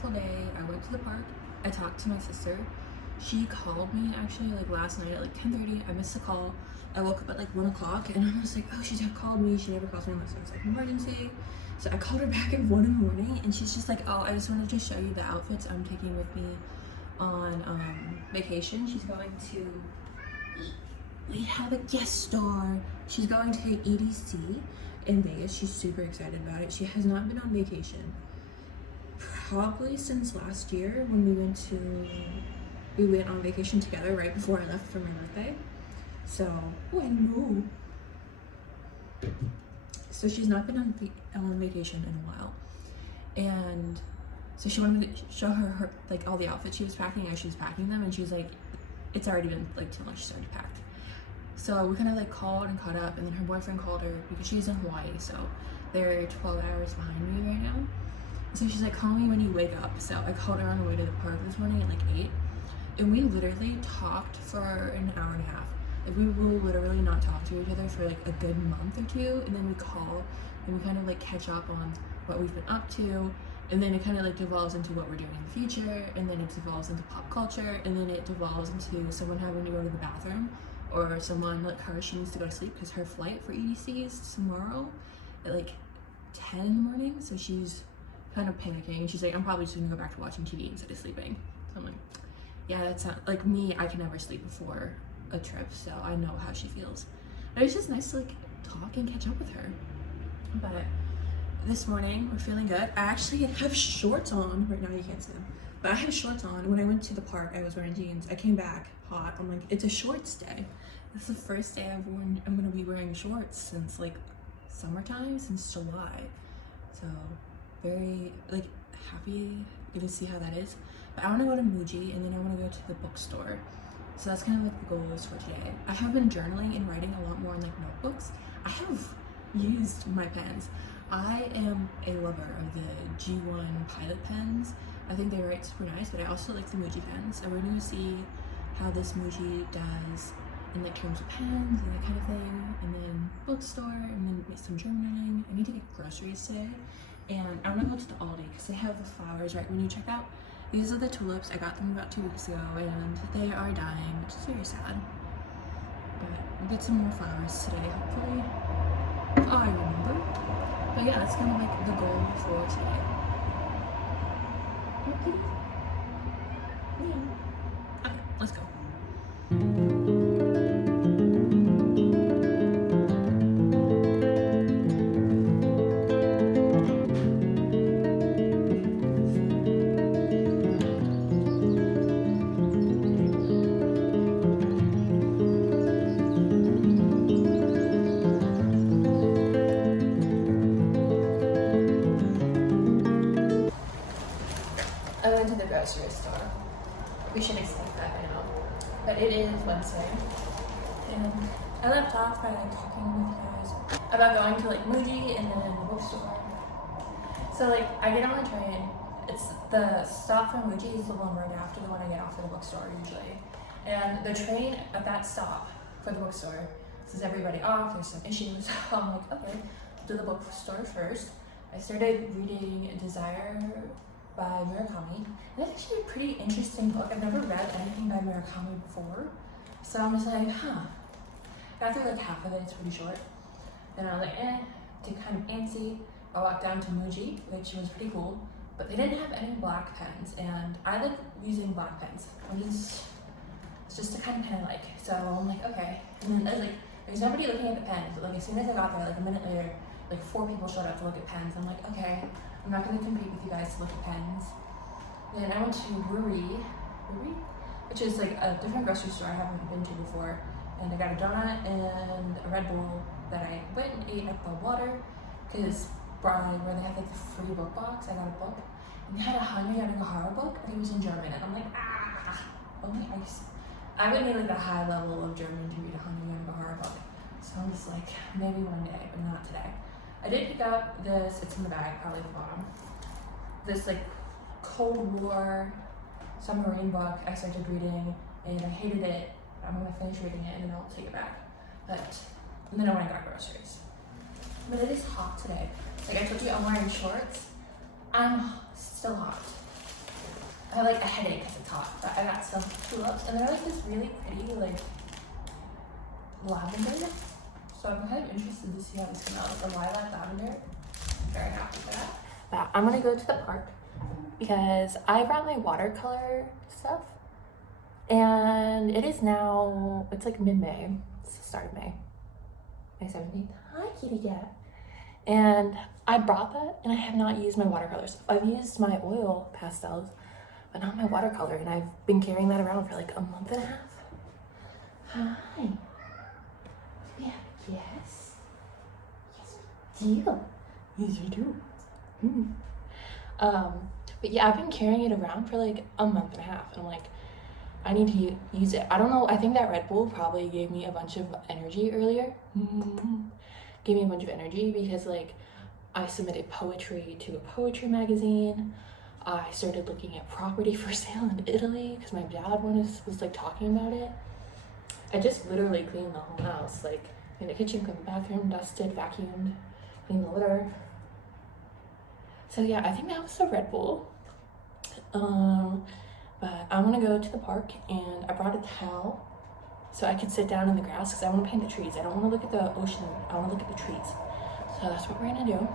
beautiful day. I went to the park. I talked to my sister. She called me actually like last night at like 10:30. I missed the call. I woke up at like 1 o'clock and I was like, oh, she just called me. She never calls me unless it's like an emergency. So I called her back at 1 in the morning and she's just like, oh, I just wanted to show you the outfits I'm taking with me on vacation. She's going to, we have a guest star. She's going to EDC in Vegas. She's super excited about it. She has not been on vacation probably since last year when we went on vacation together right before I left for my birthday. So, oh, I know. So she's not been on vacation in a while. And so she wanted me to show her like all the outfits she was packing as she was packing them, and she was like, it's already been like too much, she's already packed. So we kind of like called and caught up, and then her boyfriend called her because she's in Hawaii, so they're 12 hours behind me right now. So she's like, call me when you wake up. So I called her on the way to the park this morning at like 8, and we literally talked for an hour and a half. Like we will literally not talk to each other for like a good month or two, and then we call and we kind of like catch up on what we've been up to, and then it kind of like devolves into what we're doing in the future, and then it devolves into pop culture, and then it devolves into someone having to go to the bathroom, or someone like her, she needs to go to sleep because her flight for EDC is tomorrow at like 10 in the morning, so she's kind of panicking. She's like, I'm probably just gonna go back to watching TV instead of sleeping. So I'm like, yeah, that's not like me. I can never sleep before a trip, so I know how she feels. But it's just nice to like talk and catch up with her. But this morning we're feeling good. I actually have shorts on right now. You can't see them, but I have shorts on. When I went to the park, I was wearing jeans. I came back hot. I'm like, it's a shorts day. This is the first day I'm gonna be wearing shorts since like summertime, since July. So very like happy to see how that is. But I want to go to Muji, and then I want to go to the bookstore. So that's kind of like the goals for today. I have been journaling and writing a lot more in like notebooks. I have used my pens. I am a lover of the G1 Pilot pens. I think they write super nice, but I also like the Muji pens. So we're going to see how this Muji does in like terms of pens and that kind of thing. And then bookstore, and then make some journaling. I need to get groceries today. And I want to go to the Aldi because they have the flowers right when you check out. These are the tulips. I got them about 2 weeks ago and they are dying, which is very sad. But we'll get some more flowers today, hopefully. Oh, I remember. But yeah, that's kind of like the goal for today. Okay, let's go. I went to the grocery store. We should expect that by now. But it is Wednesday. And I left off by like talking with you guys about going to like Muji and then the bookstore. So like I get on the train. It's the stop from Muji is the one right after the one I get off at the bookstore usually. And the train at that stop for the bookstore says everybody off, there's some issues. So I'm like, okay, do the bookstore first. I started reading Desire by Murakami. And it's actually a pretty interesting book. I've never read anything by Murakami before. So I'm just like, got through like half of it, it's pretty short. Then I was like, too kind of antsy. I walked down to Muji, which was pretty cool, but they didn't have any black pens, and I like using black pens. It's just a kind of pen I like. So I'm like, okay. And then I was like, there's nobody looking at the pens, but like as soon as I got there, like a minute later, like 4 people showed up to look at pens. I'm like, okay, I'm not gonna compete with you guys to look at pens. Then I went to Brewery, which is like a different grocery store I haven't been to before. And I got a donut and a Red Bull that I went and ate at the water, because where they have like the free book box, I got a book. And they had a Hanya Yanagihara book, but it was in German. And I'm like, only I would need like a high level of German to read a Hanya Yanagihara book. So I'm just like, maybe one day, but not today. I did pick up this, it's in the bag, probably at the bottom. This like Cold War submarine book I started reading, and I hated it. I'm gonna finish reading it and then I'll take it back. And then I went and got groceries. But it is hot today. Like I told you, I'm wearing shorts. I'm still hot. I have like a headache because it's hot, but I got some tulips and they're like this really pretty like lavender. So I'm kind of interested to see how this smells. The lilac lavender. Very happy for that. But I'm gonna go to the park because I brought my watercolor stuff and it is now, it's like mid-May. It's the start of May. May 17th. Hi, kitty cat. And I brought that and I have not used my watercolor stuff. I've used my oil pastels, but not my watercolor. And I've been carrying that around for like a month and a half. Hi. Yeah, yes. Yes, we do. Yes, we do. But yeah, I've been carrying it around for like a month and a half. And I'm like, I need to use it. I don't know. I think that Red Bull probably gave me a bunch of energy earlier. Gave me a bunch of energy because like I submitted poetry to a poetry magazine. I started looking at property for sale in Italy because my dad was like talking about it. I just literally cleaned the whole house, like in the kitchen, cleaned the bathroom, dusted, vacuumed, cleaned the litter. So yeah, I think that was the Red Bull. But I want to go to the park and I brought a towel so I could sit down in the grass because I want to paint the trees. I don't want to look at the ocean. I want to look at the trees. So that's what we're gonna do.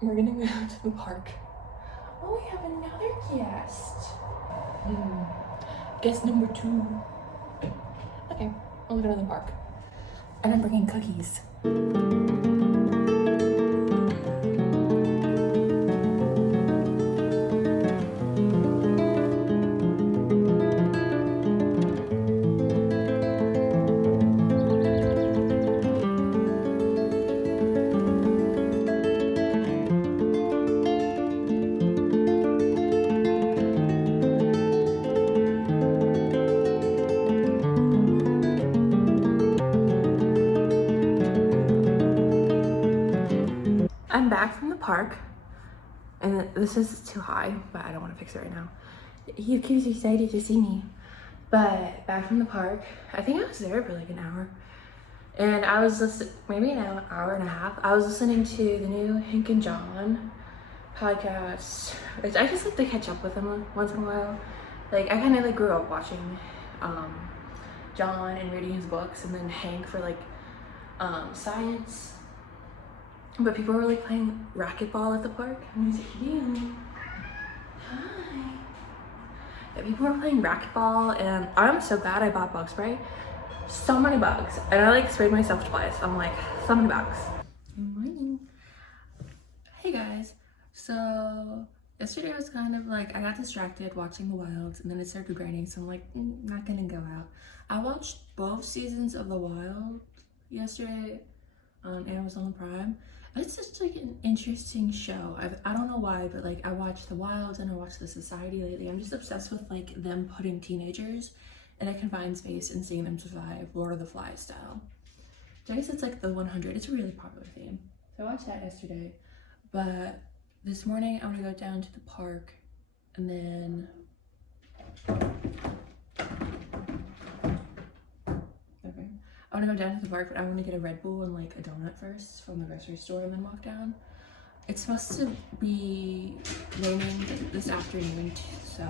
We're gonna go to the park. Oh, we have another guest. Guest number 2. Okay, we'll go to the park. And I'm bringing cookies. I'm back from the park, and this is too high, but I don't want to fix it right now. You kids are excited to see me. But back from the park, I think I was there for like an hour, and I was maybe an hour and a half. I was listening to the new Hank and John podcast. I just like to catch up with them once in a while. Like I kind of like grew up watching John and reading his books, and then Hank for like science. But people were like playing racquetball at the park. And I was like, hey, hi. Yeah, people were playing racquetball, and I'm so glad I bought bug spray. So many bugs. And I like sprayed myself twice. I'm like, so many bugs. Good morning. Hey guys. So yesterday was kind of like, I got distracted watching The Wilds, and then it started raining, so I'm like, not gonna go out. I watched both seasons of The Wild yesterday on Amazon Prime. It's just like an interesting show. I don't know why, but like I watched The Wilds and I watched The Society lately. I'm just obsessed with like them putting teenagers in a confined space and seeing them survive, Lord of the Flies style. So I guess it's like the 100. It's a really popular theme. So I watched that yesterday, but this morning I'm gonna go down to the park and then I want to go down to the park, but I want to get a Red Bull and like a donut first from the grocery store and then walk down. It's supposed to be raining this afternoon, so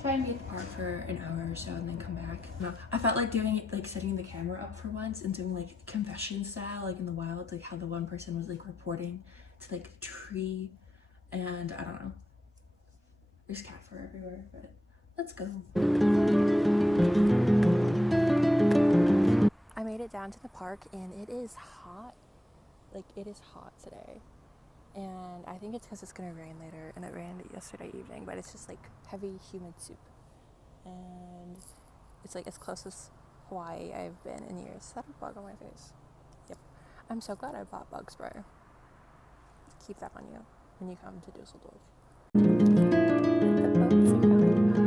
try and be at the park for an hour or so and then come back. No, I felt like doing it, like setting the camera up for once and doing like confession style, like in The Wild, like how the one person was like reporting to like a tree, and I don't know. There's cat fur everywhere, but let's go. I made it down to the park and it is hot. Like it is hot today. And I think it's because it's gonna rain later, and it rained yesterday evening, but it's just like heavy humid soup. And it's like as close as Hawaii I've been in years. Is that a bug on my face? Yep. I'm so glad I bought bug spray. Keep that on you when you come to Dusseldorf. The boats are going by.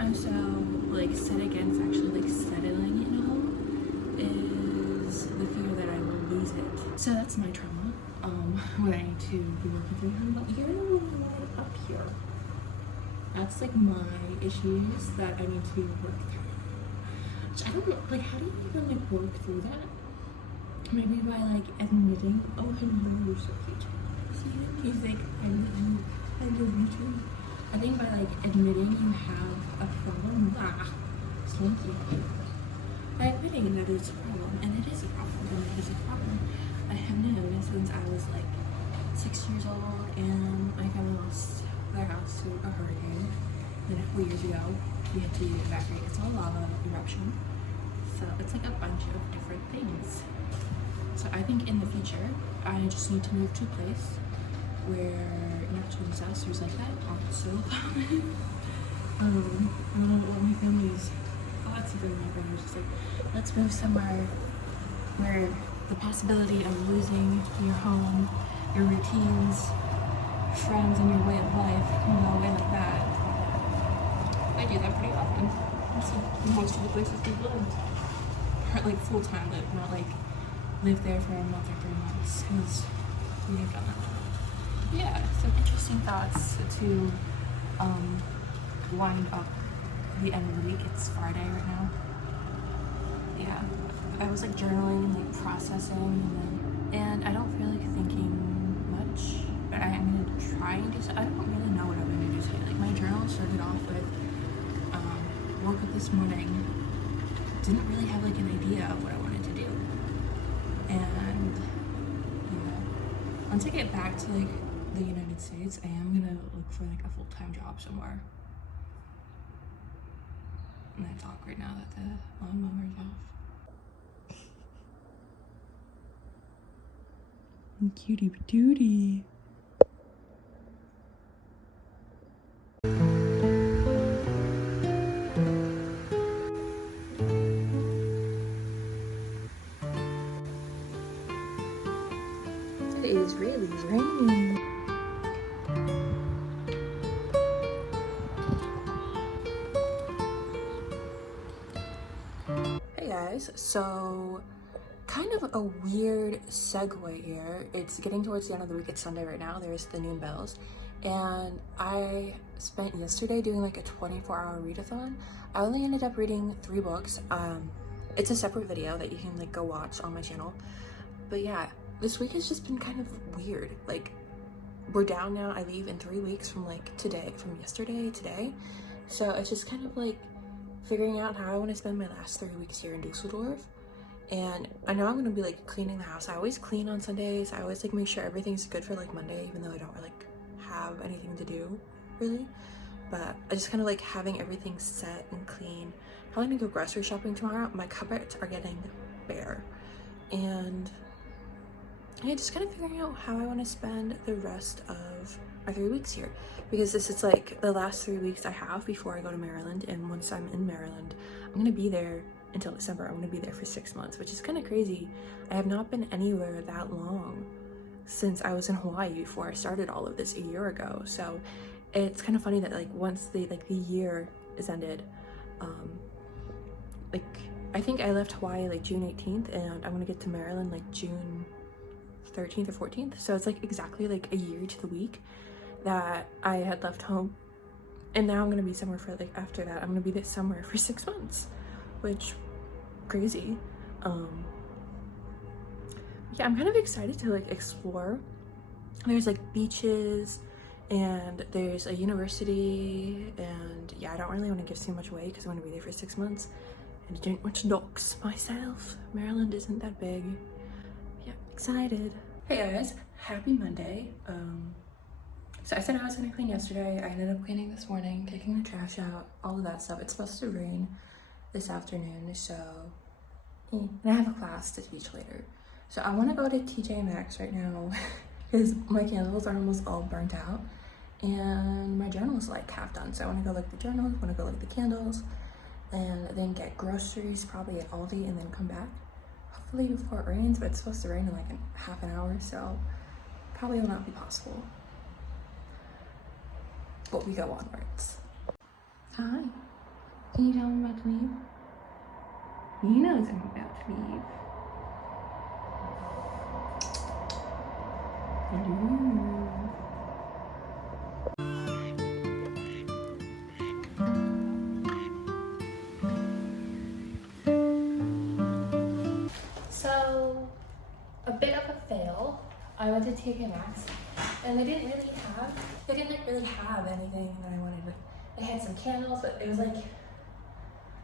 I'm so like set against actually like settling it all is the fear that I will lose it. So that's my trauma. What I need to be working through. But you're the one up here. That's like my issues that I need to work through. Which I don't know, like, how do you even like work through that? Maybe by like admitting, oh hello, you're so cute. See, he's like, I love you too. I think by like admitting you have a problem, slinky. By admitting that it's a problem, and it is a problem, and it is a problem. I have known since I was like 6 years old, and my family lost their house to a hurricane. Then a couple years ago, we had to evacuate. It's all lava eruption. So it's like a bunch of different things. So I think in the future, I just need to move to a place where natural disasters like that aren't so common. I don't know what my family's thoughts of it. My brain was just like, let's move somewhere where the possibility of losing your home, your routines, friends, and your way of life can go away like that. I do that pretty often. So most of the places we've lived are like full-time live, not like live there for a month or 3 months, because we have done that. Yeah, some interesting thoughts to wind up the end of the week. It's Friday right now. Yeah, I was like journaling, like processing, and I don't feel like thinking much, but I'm gonna try and do so. I don't really know what I'm gonna do today. Like my journal started off with woke up this morning, didn't really have like an idea of what I wanted to do, and once I get back to like the United States, I am gonna look for like a full-time job somewhere. And that's awkward now that the lawnmower's off. Cutie patootie. It is really raining. Hey guys, so kind of a weird segue here. It's getting towards the end of the week. It's Sunday right now. There's the noon bells. And I spent yesterday doing like a 24-hour readathon. I only ended up reading 3 books. It's a separate video that you can like go watch on my channel. But yeah, this week has just been kind of weird. Like, we're down now. I leave in 3 weeks from like today, from yesterday, today. So it's just kind of like figuring out how I want to spend my last 3 weeks here in Dusseldorf. And I know I'm gonna be like cleaning the house. I always clean on Sundays. I always like make sure everything's good for like Monday, even though I don't really have anything to do really. But I just kind of like having everything set and clean. Probably gonna go grocery shopping tomorrow. My cupboards are getting bare, and yeah, just kind of figuring out how I want to spend the rest of our 3 weeks here, because this is like the last 3 weeks I have before I go to Maryland. And once I'm in Maryland, I'm gonna be there until December. I'm gonna be there for 6 months, which is kind of crazy. I have not been anywhere that long since I was in Hawaii before I started all of this a year ago. So it's kind of funny that like once the year is ended, like I think I left Hawaii like June 18th, and I'm gonna get to Maryland like June 13th or 14th. So it's like exactly like a year to the week that I had left home. And now I'm gonna be somewhere for like, after that I'm gonna be this somewhere for 6 months, which crazy. Yeah, I'm kind of excited to like explore. There's like beaches, and there's a university, and yeah, I don't really want to give too much away because I'm going to be there for 6 months and I don't want to dox myself. Maryland isn't that big. Yeah, excited. Hey guys, happy Monday. So I said I was going to clean yesterday. I ended up cleaning this morning, taking the trash out, all of that stuff. It's supposed to rain this afternoon, so and I have a class to teach later. So I want to go to TJ Maxx right now because my candles are almost all burnt out and my journal is like half done. So I want to go look the journals, want to go look the candles, and then get groceries probably at Aldi, and then come back hopefully before it rains. But it's supposed to rain in like half an hour, so probably will not be possible. But we go onwards. Hi. Can you tell me about to leave? He knows I'm about to leave. Hello. I went to TK Maxx, and they didn't like really have anything that I wanted. They had some candles, but it was like,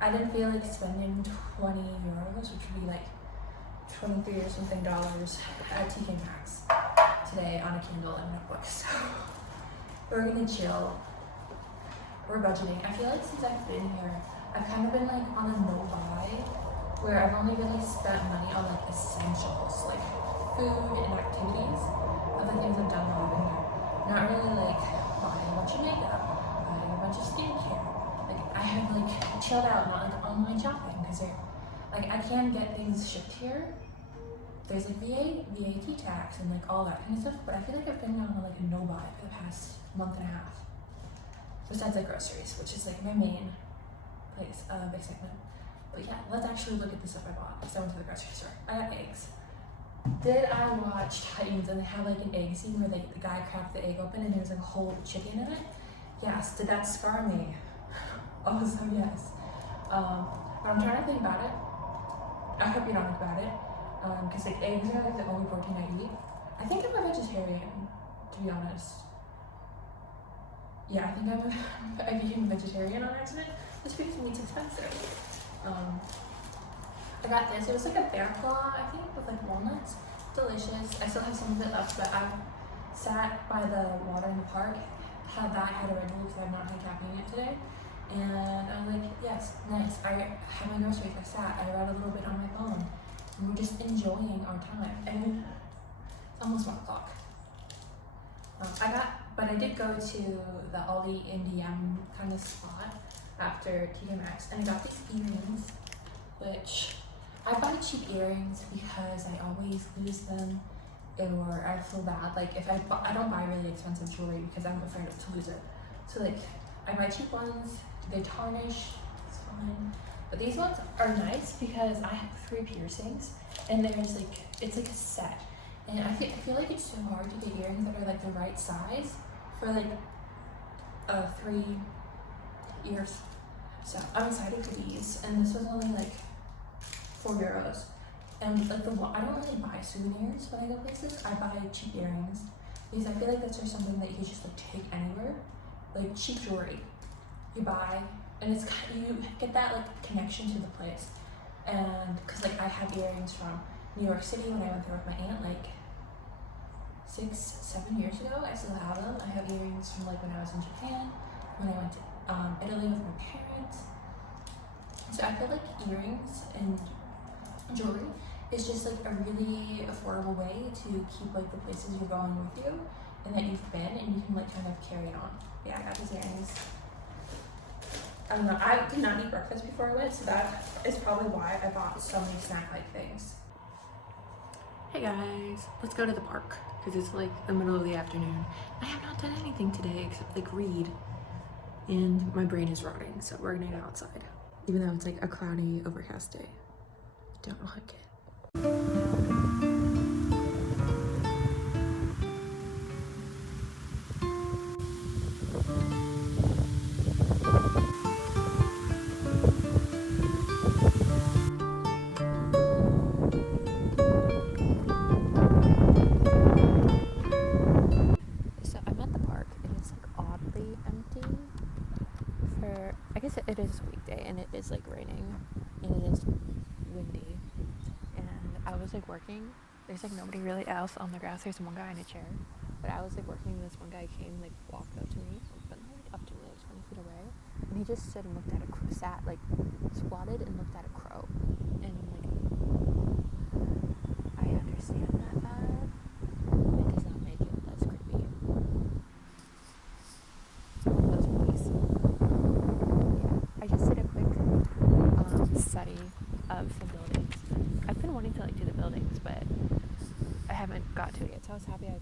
I didn't feel like spending 20 euros, which would be like 23 or something dollars at TK Maxx today on a candle and notebook. So we're gonna chill. We're budgeting. I feel like since I've been here, I've kind of been like on a no buy, where I've only really spent money on like essentials, like food and activities of the things I've done while I've been here. Not really like buying a bunch of makeup, buying a bunch of skincare. Like I have like chilled out, not like online shopping, because like I can get things shipped here. There's like VAT tax and like all that kind of stuff, but I feel like I've been on like a no buy for the past month and a half. Besides like groceries, which is like my main place of excitement. But yeah, let's actually look at the stuff I bought. So I went to the grocery store. I got eggs. Did I watch Titans and they have like an egg scene where the guy cracked the egg open and there's like a whole chicken in it? Yes. Did that scar me? Also yes. But I'm trying to think about it. I hope you don't think about it. Because like eggs are like the only protein I eat. I think I'm a vegetarian, to be honest. Yeah, I think I became a vegetarian on accident. Just because meat's expensive. I got this. It was like a bear claw, I think, with like walnuts. Delicious. I still have some of it left, but I sat by the water in the park, had a Red Bull because I'm not high caffeine it today. And I'm like, yes, nice. I had my groceries. I sat. I read a little bit on my phone. And we're just enjoying our time. And it's almost 1 o'clock. But I did go to the Aldi NDM kind of spot after TK Maxx, and I got these earrings, which I buy cheap earrings because I always lose them, or I feel bad. Like if I don't buy really expensive jewelry because I'm afraid to lose it. So like I buy cheap ones. They tarnish. It's fine. But these ones are nice because I have 3 piercings, and there's like it's like a set. And I feel like it's so hard to get earrings that are like the right size for like 3 ears. So I'm excited for these, and this was only like 4 euros. And like I don't really buy souvenirs when I go places. I buy cheap earrings because I feel like that's just something that you can just like take anywhere. Like cheap jewelry, you buy, and it's you get that like connection to the place. And because like I have earrings from New York City when I went there with my aunt like 6-7 years ago. I still have them. I have earrings from like when I was in Japan, when I went to Italy with my parents. So I feel like earrings and jewelry is just like a really affordable way to keep like the places you're going with you and that you've been, and you can like kind of carry it on. Yeah, I got these earrings. I don't know, I did not eat breakfast before I went, so that is probably why I bought so many snack-like things. Hey guys, let's go to the park because it's like the middle of the afternoon. I have not done anything today except like read, and my brain is rotting, so we're gonna go outside. Even though it's like a cloudy, overcast day. Don't like it. It is a weekday and it is like raining and it is windy, and I was like working. There's like nobody really else on the grass. There's one guy in a chair, but I was like working and this one guy came, like walked up to me, but not like up to me, like 20 feet away, and he just stood and looked at a crow, squatted and looked at a crow, and like I understand that vibe. It does not make it less creepy. Those police. I just did a quick study of the buildings. I've been wanting to like do the buildings, but I haven't got to it yet, so I was happy I